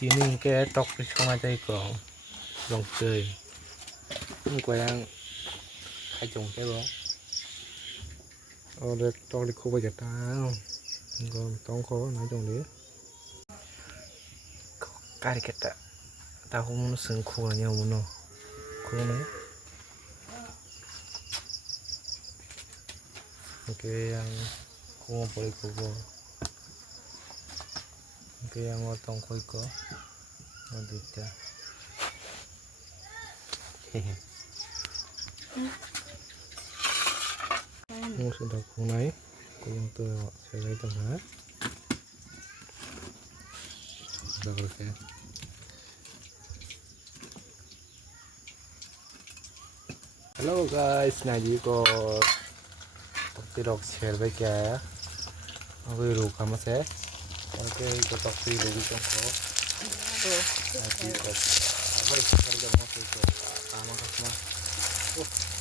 chỉ nên cái tóc cái không ai tay cỏ lòng tươi nhưng quay đang hai chồng cái bó để tóc đi khô bây giờ ta còn tóc khó nói chồng đấy cái cái ta ta không muốn sừng khô là nhau muốn khô đấy ok khô bồi khô ok ang tóc khô có được chưa sudah kunai kurang tu saya lagi tengah sudah kerja hello guys Naji ko topi rok share với kẻ với rủ khám sẽ ok ko topi rủ trong ko Naji ko với kerja mau itu sama kasma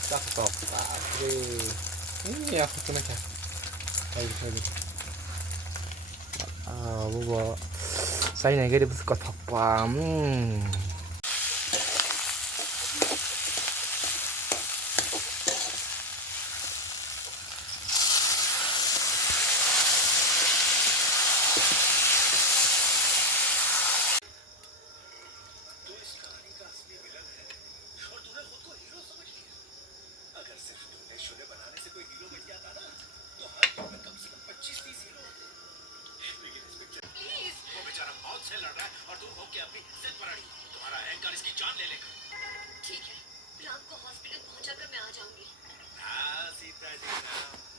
tak top ini aku kena cak ayo bố say này cái đi có thọc vào से लड़ रहा है और तुम हो के अपनी जिद पर अड़ी तुम्हारा अहंकार इसकी जान ले लेगा ठीक है राम को हॉस्पिटल पहुंचाकर मैं आ जाऊंगी हाँ सीता जी राम